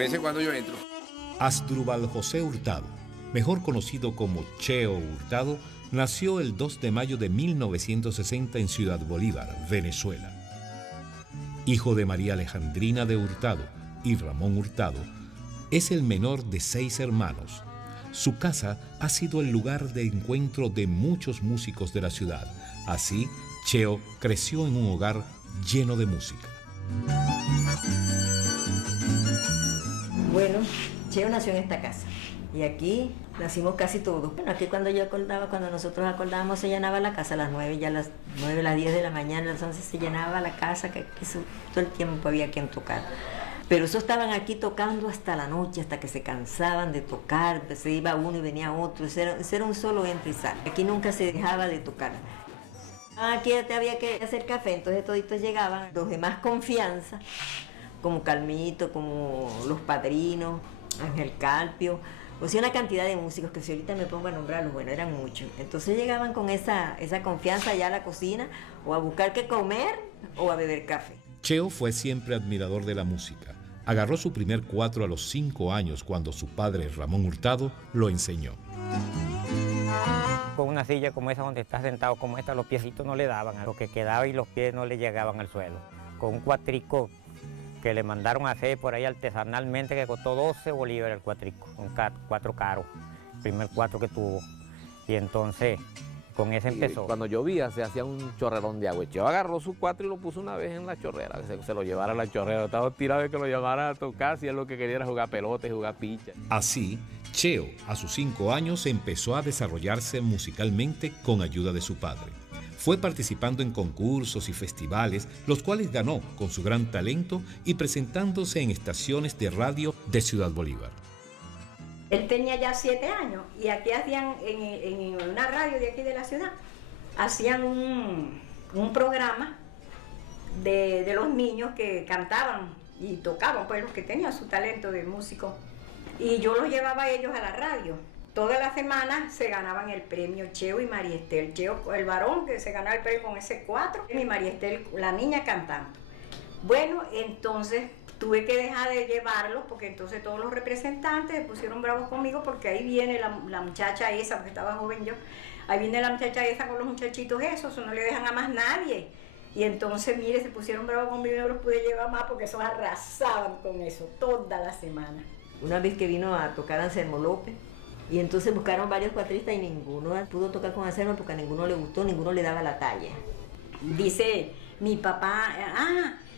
meses cuando yo entro. Asdrúbal José Hurtado, mejor conocido como Cheo Hurtado, nació el 2 de mayo de 1960 en Ciudad Bolívar, Venezuela. Hijo de María Alejandrina de Hurtado y Ramón Hurtado, es el menor de 6 hermanos. Su casa ha sido el lugar de encuentro de muchos músicos de la ciudad. Así, Cheo creció en un hogar lleno de música. Bueno, Cheo nació en esta casa y aquí nacimos casi todos. Bueno, aquí cuando nosotros acordábamos se llenaba la casa a las 9, ya a las 9, las 10 de la mañana, a las 11 se llenaba la casa, que todo el tiempo había quien tocar. Pero eso estaban aquí tocando hasta la noche, hasta que se cansaban de tocar, se iba uno y venía otro, ese era un solo entra y sale. Aquí nunca se dejaba de tocar. Aquí te había que hacer café, entonces toditos llegaban, los de más confianza, como Calmito, como Los Padrinos, Ángel Calpio, o sea, una cantidad de músicos que si ahorita me pongo a nombrarlos, bueno, eran muchos. Entonces llegaban con esa confianza allá a la cocina, o a buscar qué comer, o a beber café. Cheo fue siempre admirador de la música. Agarró su primer cuatro a los 5 años cuando su padre, Ramón Hurtado, lo enseñó. Con una silla como esa donde está sentado como esta, los piecitos no le daban a lo que quedaba y los pies no le llegaban al suelo. Con un cuatrico que le mandaron a hacer por ahí artesanalmente, que costó 12 bolívares el cuatrico, un 4 caro, el primer 4 que tuvo. Y entonces, con ese empezó. Cuando llovía se hacía un chorrerón de agua. Cheo agarró su 4 y lo puso una vez en la chorrera, que se lo llevara a la chorrera. Estaba tirado de que lo llevara a tocar, si él lo que quería era jugar pelota y jugar picha. Así, Cheo, a sus 5 años, empezó a desarrollarse musicalmente con ayuda de su padre. Fue participando en concursos y festivales, los cuales ganó con su gran talento y presentándose en estaciones de radio de Ciudad Bolívar. Él tenía ya 7 años y aquí hacían, en una radio de aquí de la ciudad, hacían un programa de los niños que cantaban y tocaban, pues los que tenían su talento de músico. Y yo los llevaba a ellos a la radio. Toda la semana se ganaban el premio Cheo y María Estel. Cheo, el varón, que se ganaba el premio con ese 4, y María Estel, la niña, cantando. Bueno, entonces tuve que dejar de llevarlos porque entonces todos los representantes se pusieron bravos conmigo porque ahí viene la muchacha esa, porque estaba joven yo, ahí viene la muchacha esa con los muchachitos esos, no le dejan a más nadie. Y entonces, mire, se pusieron bravos conmigo y no los pude llevar más porque esos arrasaban con eso toda la semana. Una vez que vino a tocar Anselmo López, y entonces buscaron varios cuatristas y ninguno pudo tocar con Anselmo porque a ninguno le gustó, ninguno le daba la talla. Dice mi papá,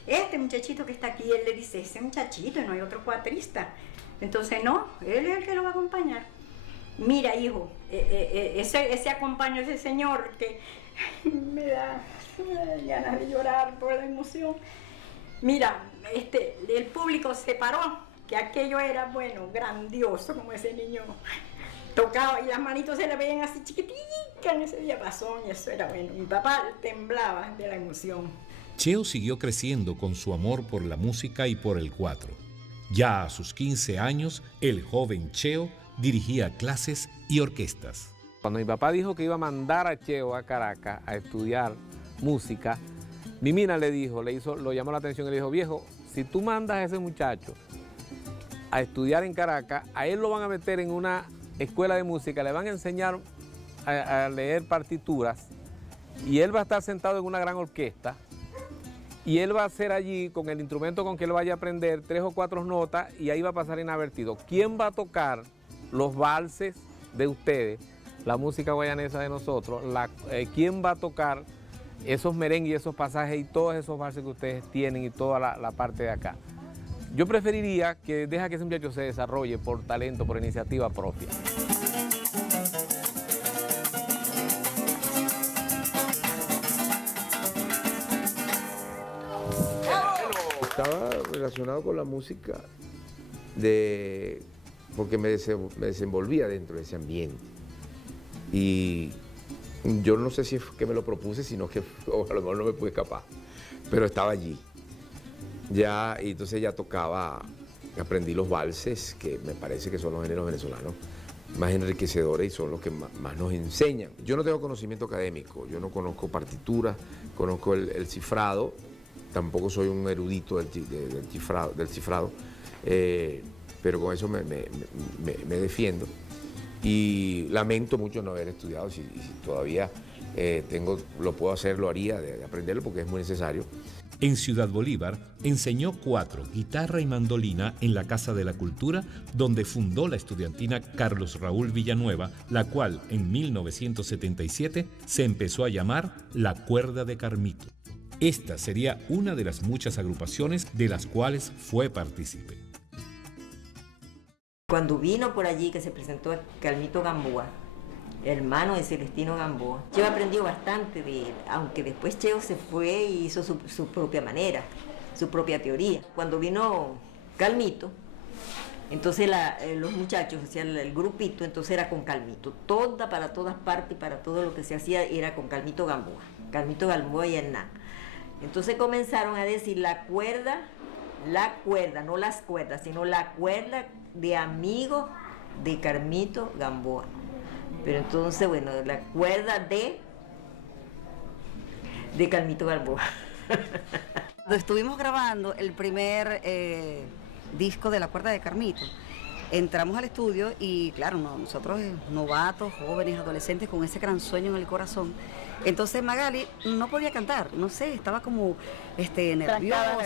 este muchachito que está aquí, él le dice, ese muchachito, no hay otro cuatrista. Entonces, no, él es el que lo va a acompañar. Mira, hijo, ese acompaña a ese señor que me da ganas de llorar por la emoción. Mira, el público se paró, que aquello era, bueno, grandioso, como ese niño tocaba y las manitos se le veían así chiquiticas en ese diapasón y eso era bueno. Mi papá temblaba de la emoción. Cheo siguió creciendo con su amor por la música y por el cuatro. Ya a sus 15 años, el joven Cheo dirigía clases y orquestas. Cuando mi papá dijo que iba a mandar a Cheo a Caracas a estudiar música, mi mina le dijo, lo llamó la atención y le dijo, viejo, si tú mandas a ese muchacho a estudiar en Caracas, a él lo van a meter en una escuela de música, le van a enseñar a leer partituras y él va a estar sentado en una gran orquesta y él va a hacer allí con el instrumento con que él vaya a aprender 3 o 4 notas y ahí va a pasar inadvertido. ¿Quién va a tocar los valses de ustedes, la música guayanesa de nosotros? ¿Quién va a tocar esos merengues y esos pasajes y todos esos valses que ustedes tienen y toda la parte de acá? Yo preferiría que deje que ese muchacho se desarrolle por talento, por iniciativa propia. Estaba relacionado con la música porque me desenvolvía dentro de ese ambiente. Y yo no sé si es que me lo propuse, sino que a lo mejor no me pude escapar, pero estaba allí. Ya, y entonces ya tocaba, aprendí los valses, que me parece que son los géneros venezolanos más enriquecedores y son los que más nos enseñan. Yo no tengo conocimiento académico, yo no conozco partituras, conozco el cifrado, tampoco soy un erudito del cifrado, pero con eso me defiendo. Y lamento mucho no haber estudiado, si todavía lo puedo hacer, lo haría, de aprenderlo, porque es muy necesario. En Ciudad Bolívar enseñó cuatro, guitarra y mandolina, en la Casa de la Cultura, donde fundó la estudiantina Carlos Raúl Villanueva, la cual en 1977 se empezó a llamar La Cuerda de Carmito. Esta sería una de las muchas agrupaciones de las cuales fue partícipe. Cuando vino por allí, que se presentó Carmito Gamboa, hermano de Celestino Gamboa, Cheo aprendió bastante de él, aunque después Cheo se fue y hizo su propia manera, su propia teoría. Cuando vino Carmito, entonces los muchachos, o sea, el grupito, entonces era con Carmito. Para todas partes, para todo lo que se hacía, era con Carmito Gamboa y Hernán. Entonces comenzaron a decir la cuerda, no las cuerdas, sino la cuerda de amigos de Carmito Gamboa. Pero entonces, bueno, la cuerda de Carmito Gamboa. Cuando estuvimos grabando el primer disco de La Cuerda de Carmito, entramos al estudio y claro, nosotros novatos, jóvenes, adolescentes con ese gran sueño en el corazón. Entonces Magali no podía cantar, no sé, estaba como nerviosa.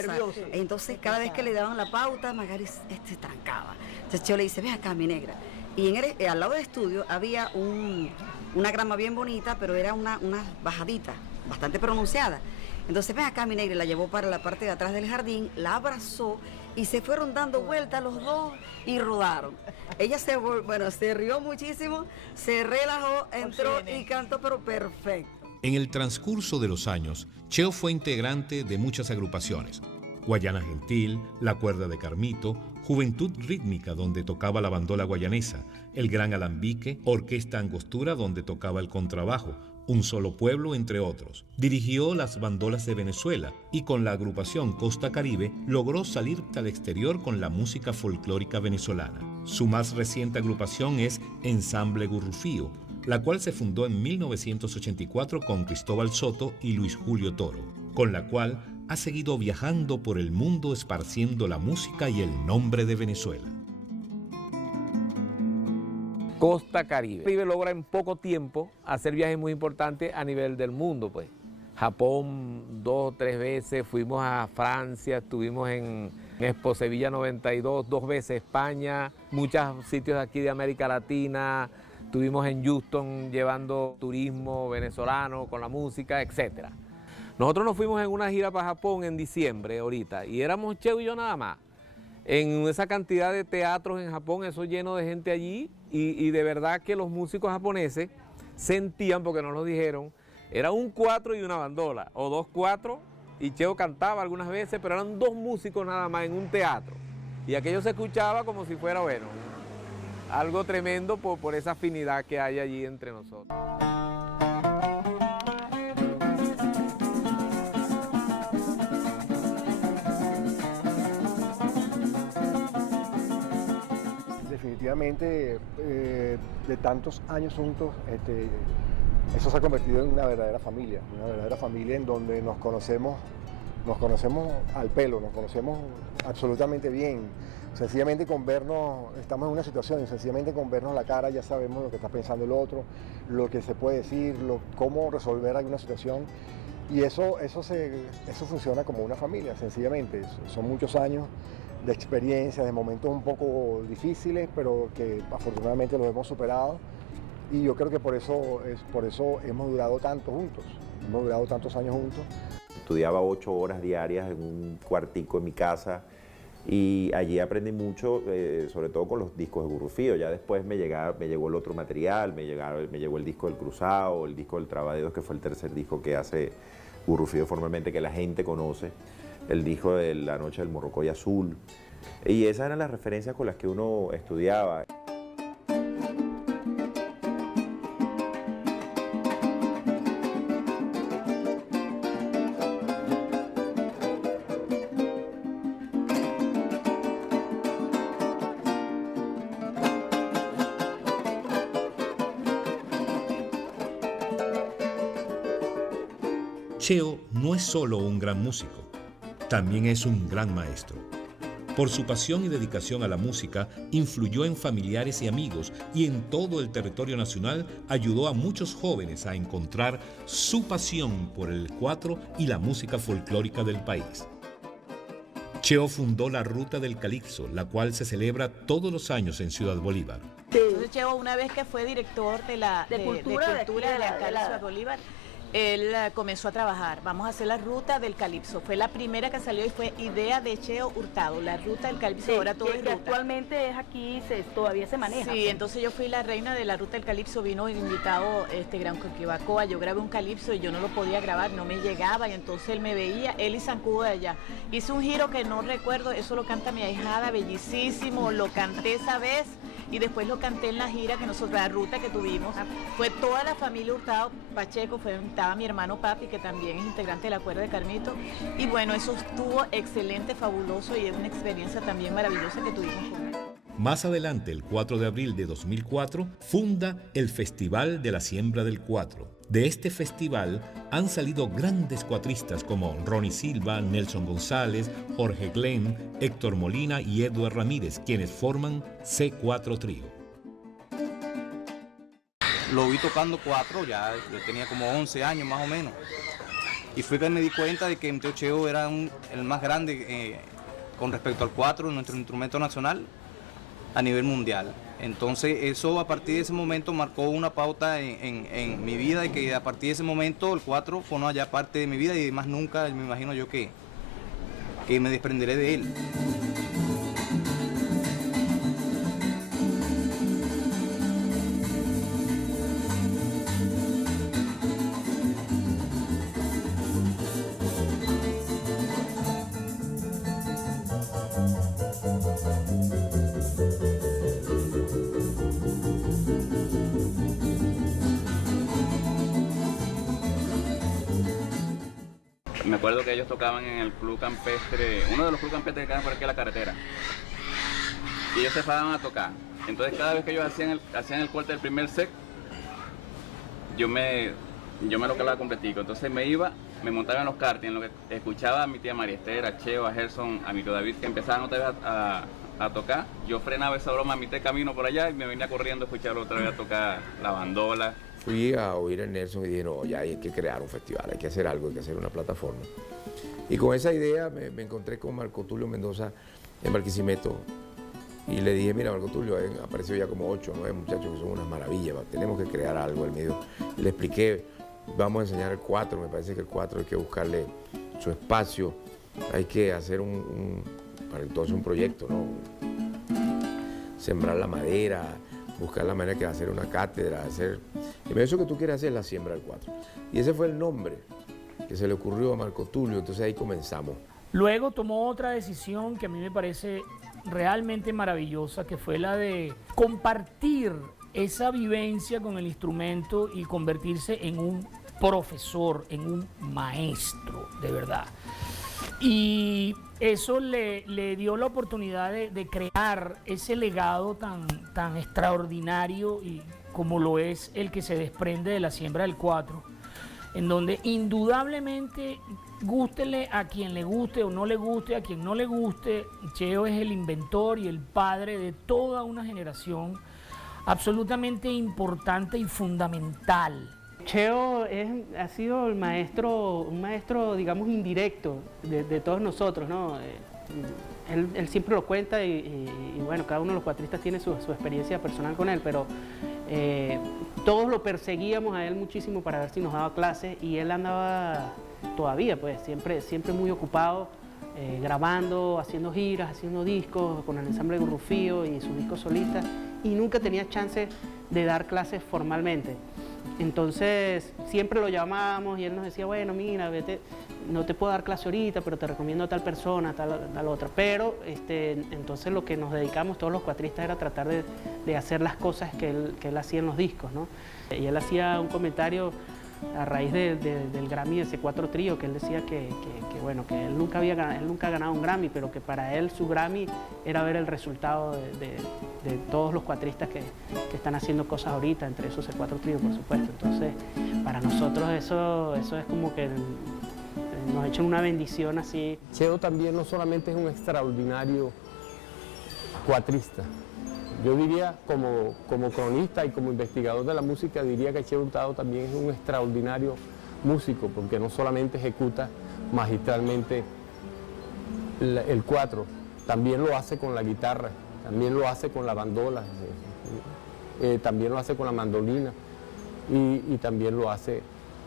Entonces cada vez que le daban la pauta, Magali se trancaba. Entonces Cheo le dice, ven acá, mi negra. Y al lado del estudio había una grama bien bonita, pero era una bajadita, bastante pronunciada. Entonces, ven acá, mi negra, la llevó para la parte de atrás del jardín, la abrazó y se fueron dando vueltas los dos y rodaron. Ella se rió muchísimo, se relajó, entró y cantó, pero perfecto. En el transcurso de los años, Cheo fue integrante de muchas agrupaciones. Guayana Gentil, La Cuerda de Carmito, Juventud Rítmica, donde tocaba la bandola guayanesa, El Gran Alambique, Orquesta Angostura, donde tocaba el contrabajo, Un Solo Pueblo, entre otros. Dirigió las bandolas de Venezuela y con la agrupación Costa Caribe logró salir al exterior con la música folclórica venezolana. Su más reciente agrupación es Ensamble Gurrufío, la cual se fundó en 1984 con Cristóbal Soto y Luis Julio Toro, con la cual ha seguido viajando por el mundo esparciendo la música y el nombre de Venezuela. Costa Caribe. Caribe logra en poco tiempo hacer viajes muy importantes a nivel del mundo, pues. Japón 2 o 3 veces, fuimos a Francia, estuvimos en Expo Sevilla 92, 2 veces España, muchos sitios aquí de América Latina, estuvimos en Houston llevando turismo venezolano con la música, etc. Nosotros nos fuimos en una gira para Japón en diciembre ahorita y éramos Cheo y yo nada más. En esa cantidad de teatros en Japón, eso lleno de gente allí y de verdad que los músicos japoneses sentían, porque nos lo dijeron, era un 4 y una bandola, o 2 4, y Cheo cantaba algunas veces, pero eran 2 músicos nada más en un teatro. Y aquello se escuchaba como si fuera, bueno, algo tremendo por esa afinidad que hay allí entre nosotros. Definitivamente, de tantos años juntos, eso se ha convertido en una verdadera familia en donde nos conocemos al pelo, nos conocemos absolutamente bien. Sencillamente con vernos, estamos en una situación y sencillamente con vernos la cara ya sabemos lo que está pensando el otro, lo que se puede decir, cómo resolver alguna situación. Y eso funciona como una familia, sencillamente. Son muchos años de experiencia, de momentos un poco difíciles, pero que afortunadamente los hemos superado. Y yo creo que por eso hemos durado tanto juntos, hemos durado tantos años juntos. Estudiaba 8 horas diarias en un cuartico en mi casa y allí aprendí mucho, sobre todo con los discos de Gurrufío. Ya después me llegó el otro material, me llegó el disco del Cruzado, el disco del Trabadedos, que fue el tercer disco que hace Gurrufío formalmente, que la gente conoce, el disco de La Noche del Morrocoy Azul. Y esas eran las referencias con las que uno estudiaba. Cheo no es solo un gran músico, también es un gran maestro. Por su pasión y dedicación a la música, influyó en familiares y amigos y en todo el territorio nacional ayudó a muchos jóvenes a encontrar su pasión por el cuatro y la música folclórica del país. Cheo fundó la Ruta del Calipso, la cual se celebra todos los años en Ciudad Bolívar. Entonces Cheo, una vez que fue director de cultura de la Ciudad Bolívar, él comenzó a trabajar. Vamos a hacer la Ruta del Calipso. Fue la primera que salió y fue idea de Cheo Hurtado, la Ruta del Calipso. Ahora todo es ruta. Actualmente es aquí, todavía se maneja. Sí, entonces yo fui la reina de la Ruta del Calipso. Vino invitado Gran Coquibacoa. Yo grabé un calipso y yo no lo podía grabar, no me llegaba. Y entonces él me veía, él y Zancudo de allá. Hice un giro que no recuerdo, eso lo canta mi ahijada, bellísimo. Lo canté esa vez y después lo canté en la gira que nosotros, la ruta que tuvimos. Fue toda la familia Hurtado Pacheco, estaba mi hermano Papi, que también es integrante de la Cuerda de Carmito. Y bueno, eso estuvo excelente, fabuloso y es una experiencia también maravillosa que tuvimos con él. Más adelante, el 4 de abril de 2004, funda el Festival de la Siembra del Cuatro. De este festival han salido grandes cuatristas como Ronnie Silva, Nelson González, Jorge Glenn, Héctor Molina y Edward Ramírez, quienes forman C4 Trío. Lo vi tocando cuatro, ya yo tenía como 11 años más o menos. Y fue que me di cuenta de que mi tío Cheo era el más grande con respecto al cuatro, nuestro instrumento nacional, a nivel mundial. Entonces eso a partir de ese momento marcó una pauta en mi vida y que a partir de ese momento el cuatro fue ya parte de mi vida y más nunca me imagino yo que me desprenderé de él. Me acuerdo que ellos tocaban en el club campestre, uno de los clubes campestres que quedan por aquí a la carretera. Y ellos se fueron a tocar. Entonces cada vez que ellos hacían el corte del primer set, yo me lo calaba completico. Entonces me iba, me montaba en los karting, en lo que escuchaba a mi tía María Esther, a Cheo, a Gerson, a mi tío David, que empezaban otra vez a tocar. Yo frenaba esa broma a mitad de camino por allá y me venía corriendo a escucharlo otra vez a tocar la bandola. Fui a oír a Nelson y dije, no, ya hay que crear un festival, hay que hacer algo, hay que hacer una plataforma. Y con esa idea me encontré con Marco Tulio Mendoza en Barquisimeto y le dije, mira, Marco Tulio, han aparecido ya como 8 o 9 muchachos que son unas maravillas, tenemos que crear algo en medio. Y le expliqué, vamos a enseñar el 4, me parece que el 4 hay que buscarle su espacio, hay que hacer para entonces un proyecto, ¿no? Sembrar la madera, buscar la manera de hacer una cátedra, y me dijo que tú quieres hacer la siembra del 4. Y ese fue el nombre que se le ocurrió a Marco Tulio, entonces ahí comenzamos. Luego tomó otra decisión que a mí me parece realmente maravillosa, que fue la de compartir esa vivencia con el instrumento y convertirse en un profesor, en un maestro, de verdad. Y eso le dio la oportunidad de crear ese legado tan extraordinario y como lo es el que se desprende de la siembra del 4, en donde indudablemente, gústele a quien le guste o no le guste, a quien no le guste, Cheo es el inventor y el padre de toda una generación absolutamente importante y fundamental. Cheo ha sido un maestro, digamos, indirecto de todos nosotros, ¿no? Él siempre lo cuenta y bueno, cada uno de los cuatristas tiene su experiencia personal con él, pero todos lo perseguíamos a él muchísimo para ver si nos daba clases y él andaba todavía, pues, siempre muy ocupado, grabando, haciendo giras, haciendo discos con el ensamble de Rufío y sus discos solistas y nunca tenía chance de dar clases formalmente. Entonces siempre lo llamábamos y él nos decía, bueno, mira, vete, no te puedo dar clase ahorita, pero te recomiendo a tal persona, tal otra. Pero entonces lo que nos dedicamos todos los cuatristas era tratar de hacer las cosas que él hacía en los discos, ¿no? Y él hacía un comentario a raíz del Grammy de C4 Trío, que él decía que él nunca ha ganado un Grammy, pero que para él su Grammy era ver el resultado de todos los cuatristas que están haciendo cosas ahorita, entre esos C4 Trío, por supuesto. Entonces, para nosotros eso es como que nos echan una bendición así. Cheo también no solamente es un extraordinario cuatrista. Yo diría, como cronista y como investigador de la música, diría que Cheo Hurtado también es un extraordinario músico, porque no solamente ejecuta magistralmente el cuatro, también lo hace con la guitarra, también lo hace con la bandola, también lo hace con la mandolina y también lo hace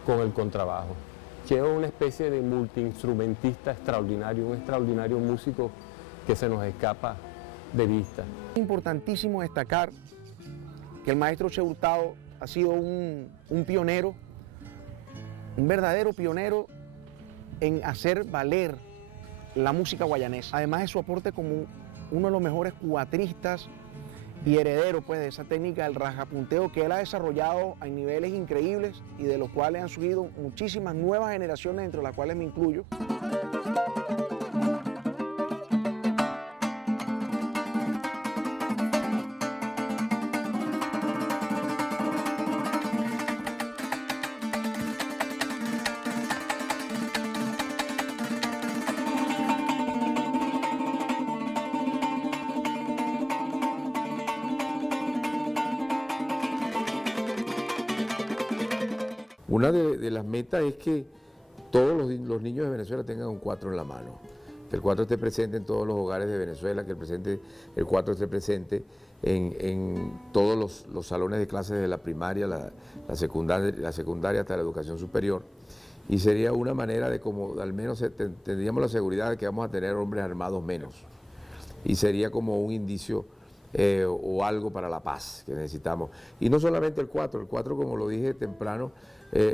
con el contrabajo. Cheo es una especie de multiinstrumentista extraordinario, un extraordinario músico que se nos escapa de vista. Es importantísimo destacar que el maestro Cheo Hurtado ha sido un pionero, un verdadero pionero en hacer valer la música guayanesa. Además de su aporte como uno de los mejores cuatristas y heredero pues, de esa técnica del rajapunteo que él ha desarrollado a niveles increíbles y de los cuales han surgido muchísimas nuevas generaciones, entre las cuales me incluyo. Una de las metas es que todos los niños de Venezuela tengan un cuatro en la mano, que el cuatro esté presente en todos los hogares de Venezuela, que el cuatro esté presente en todos los salones de clases de la primaria, la secundaria hasta la educación superior. Y sería una manera de como al menos tendríamos la seguridad de que vamos a tener hombres armados menos. Y sería como un indicio o algo para la paz que necesitamos. Y no solamente el cuatro como lo dije temprano,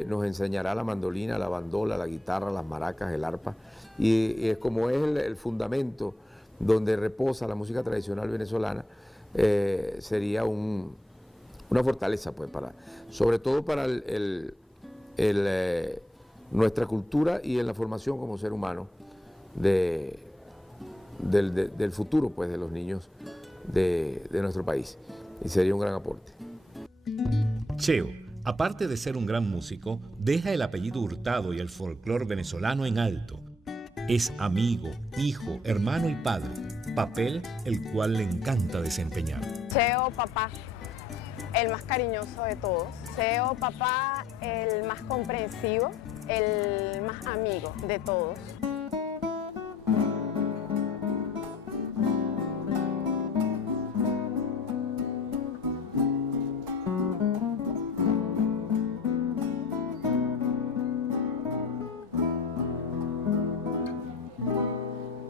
nos enseñará la mandolina, la bandola, la guitarra, las maracas, el arpa, y es como es el fundamento donde reposa la música tradicional venezolana, sería una fortaleza, pues, sobre todo para nuestra cultura y en la formación como ser humano del futuro, pues, de los niños de nuestro país, y sería un gran aporte. Cheo, aparte de ser un gran músico, deja el apellido Hurtado y el folclore venezolano en alto. Es amigo, hijo, hermano y padre, papel el cual le encanta desempeñar. Cheo, papá, el más cariñoso de todos. Cheo, papá, el más comprensivo, el más amigo de todos.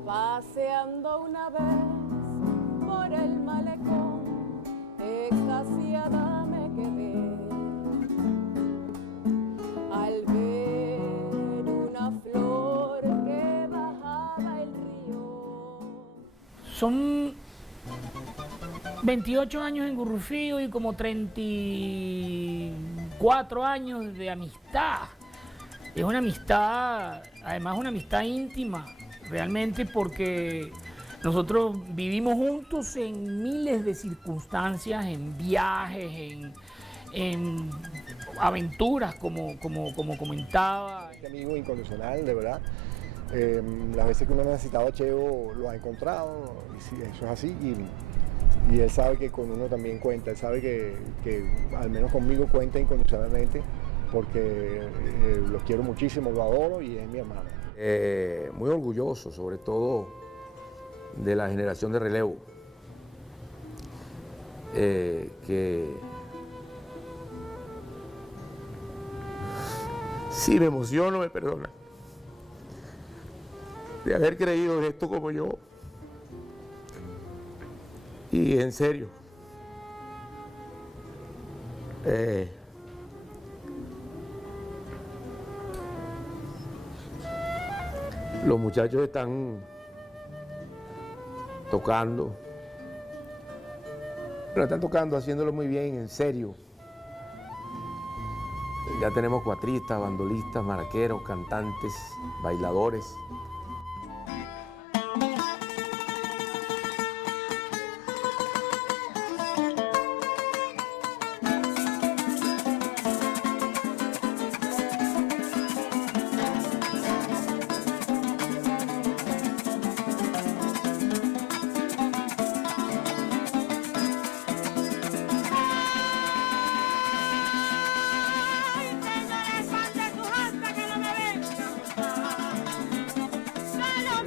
Paseando una vez por el malecón, extasiada me quedé al ver una flor que bajaba el río. Son 28 años en Gurrufío y como 34 años de amistad. Es una amistad, además una amistad íntima, realmente, porque nosotros vivimos juntos en miles de circunstancias, en viajes, en aventuras, como comentaba. Este amigo incondicional, de verdad. Las veces que uno ha necesitado a Cheo lo ha encontrado, y sí, eso es así, y él sabe que con uno también cuenta, él sabe que al menos conmigo cuenta incondicionalmente, porque lo quiero muchísimo, lo adoro y es mi hermano. Muy orgulloso, sobre todo de la generación de relevo, que sí me emociono, me perdona, de haber creído en esto como yo, y en serio. Los muchachos están tocando, pero están tocando, haciéndolo muy bien, en serio. Ya tenemos cuatristas, bandolistas, maraqueros, cantantes, bailadores.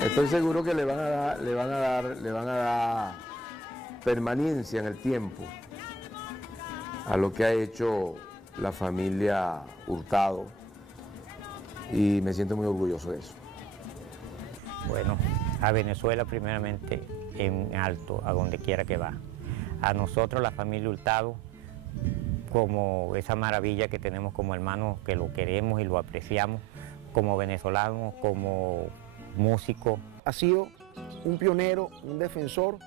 Estoy seguro que le van a dar permanencia en el tiempo a lo que ha hecho la familia Hurtado y me siento muy orgulloso de eso. Bueno, a Venezuela primeramente en alto, a donde quiera que va. A nosotros, la familia Hurtado, como esa maravilla que tenemos como hermanos, que lo queremos y lo apreciamos, como venezolanos, como músicos. Ha sido un pionero, un defensor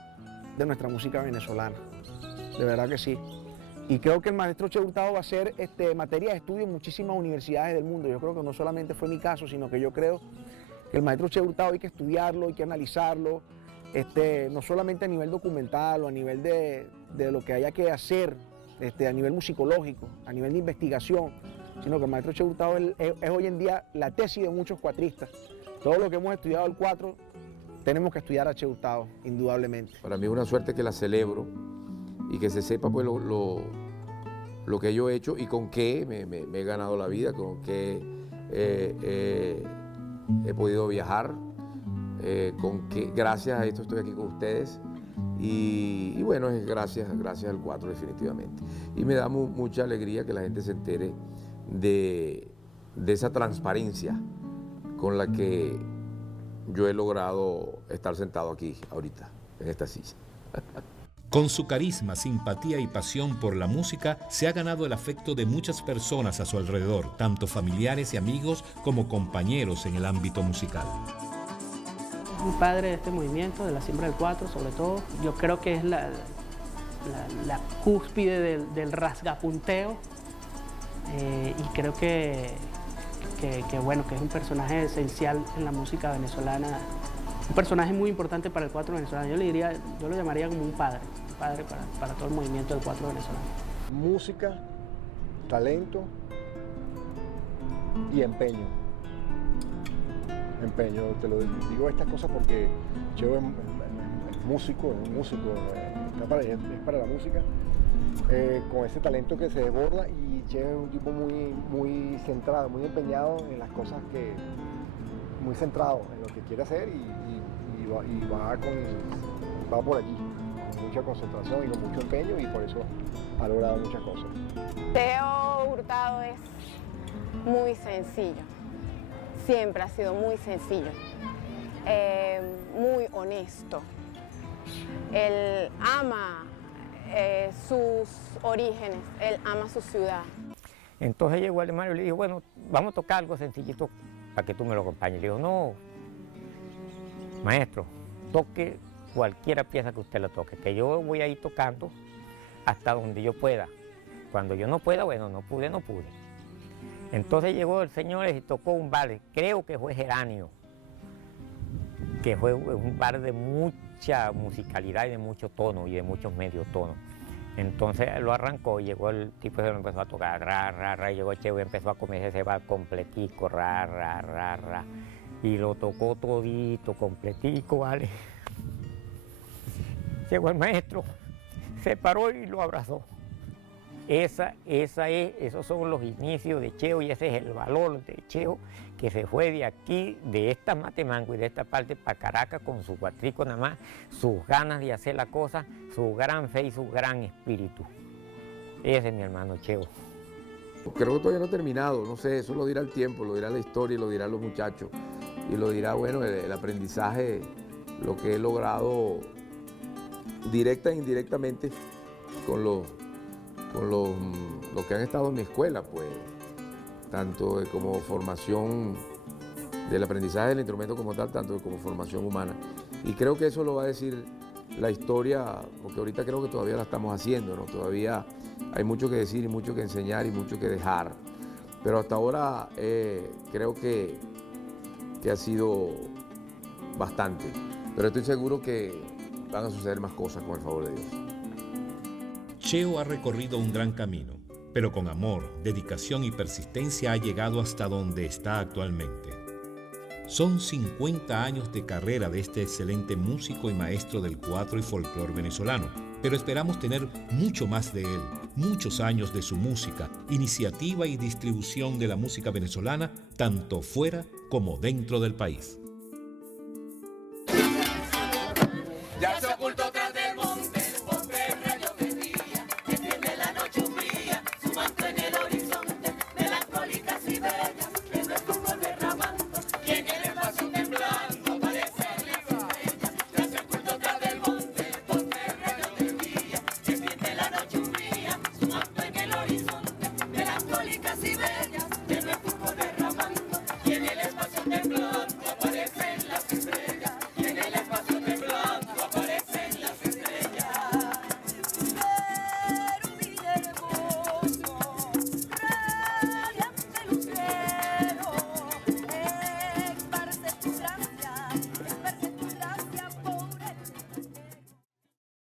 de nuestra música venezolana, de verdad que sí. Y creo que el maestro Cheo Hurtado va a ser materia de estudio en muchísimas universidades del mundo. Yo creo que no solamente fue mi caso, sino que yo creo que el maestro Cheo Hurtado hay que estudiarlo, hay que analizarlo, no solamente a nivel documental o a nivel de lo que haya que hacer, a nivel musicológico, a nivel de investigación, sino que el maestro Cheo Hurtado es hoy en día la tesis de muchos cuatristas. Todo lo que hemos estudiado el cuatro, tenemos que estudiar a Cheo Hurtado, indudablemente. Para mí es una suerte que la celebro y que se sepa pues, lo que yo he hecho y con qué me he ganado la vida, con qué he podido viajar, con qué gracias a esto estoy aquí con ustedes. Y bueno, es gracias al cuatro definitivamente. Y me da mucha alegría que la gente se entere de esa transparencia con la que yo he logrado estar sentado aquí ahorita, en esta silla. Con su carisma, simpatía y pasión por la música, se ha ganado el afecto de muchas personas a su alrededor, tanto familiares y amigos como compañeros en el ámbito musical. Es un padre de este movimiento, de la siembra del cuatro, sobre todo. Yo creo que es la cúspide del rasgapunteo y creo que bueno, que es un personaje esencial en la música venezolana, un personaje muy importante para el cuatro venezolano. Yo lo llamaría como un padre para todo el movimiento del cuatro venezolano. Música, talento y empeño. Te lo digo estas cosas porque Cheo es músico, es para la música, con ese talento que se desborda, y Cheo es un tipo muy centrado, muy empeñado en las cosas muy centrado en lo que quiere hacer y va por allí, con mucha concentración y con mucho empeño, y por eso ha logrado muchas cosas. Cheo Hurtado es muy sencillo, siempre ha sido muy sencillo, muy honesto. Él ama sus orígenes, él ama su ciudad. Entonces llegó el Mario y le dijo, bueno, vamos a tocar algo sencillito para que tú me lo acompañes. Le dijo, no, maestro, toque cualquier pieza que usted la toque, que yo voy a ir tocando hasta donde yo pueda. Cuando yo no pueda, bueno, no pude. Entonces llegó el señor y tocó un bar, creo que fue Geranio, que fue un bar de mucha musicalidad y de mucho tono y de muchos medios tonos. Entonces lo arrancó y llegó el tipo y se lo empezó a tocar, y llegó Cheo y empezó a comer ese bar completico, y lo tocó todito, completico, ¿vale? Llegó el maestro, se paró y lo abrazó. Esos son los inicios de Cheo, y ese es el valor de Cheo, que se fue de aquí, de esta Matemango y de esta parte para Caracas con su cuatrico nada más, sus ganas de hacer la cosa, su gran fe y su gran espíritu. Ese es mi hermano Cheo. Creo que todavía no ha terminado, no sé, eso lo dirá el tiempo, lo dirá la historia, lo dirán los muchachos, y lo dirá, bueno, el aprendizaje, lo que he logrado directa e indirectamente con los que han estado en mi escuela, pues, tanto como formación del aprendizaje del instrumento como tal, tanto como formación humana. Y creo que eso lo va a decir la historia, porque ahorita creo que todavía la estamos haciendo, ¿no? Todavía hay mucho que decir y mucho que enseñar y mucho que dejar. Pero hasta ahora creo que ha sido bastante. Pero estoy seguro que van a suceder más cosas con el favor de Dios. Cheo ha recorrido un gran camino, pero con amor, dedicación y persistencia ha llegado hasta donde está actualmente. Son 50 años de carrera de este excelente músico y maestro del cuatro y folclore venezolano, pero esperamos tener mucho más de él, muchos años de su música, iniciativa y distribución de la música venezolana, tanto fuera como dentro del país.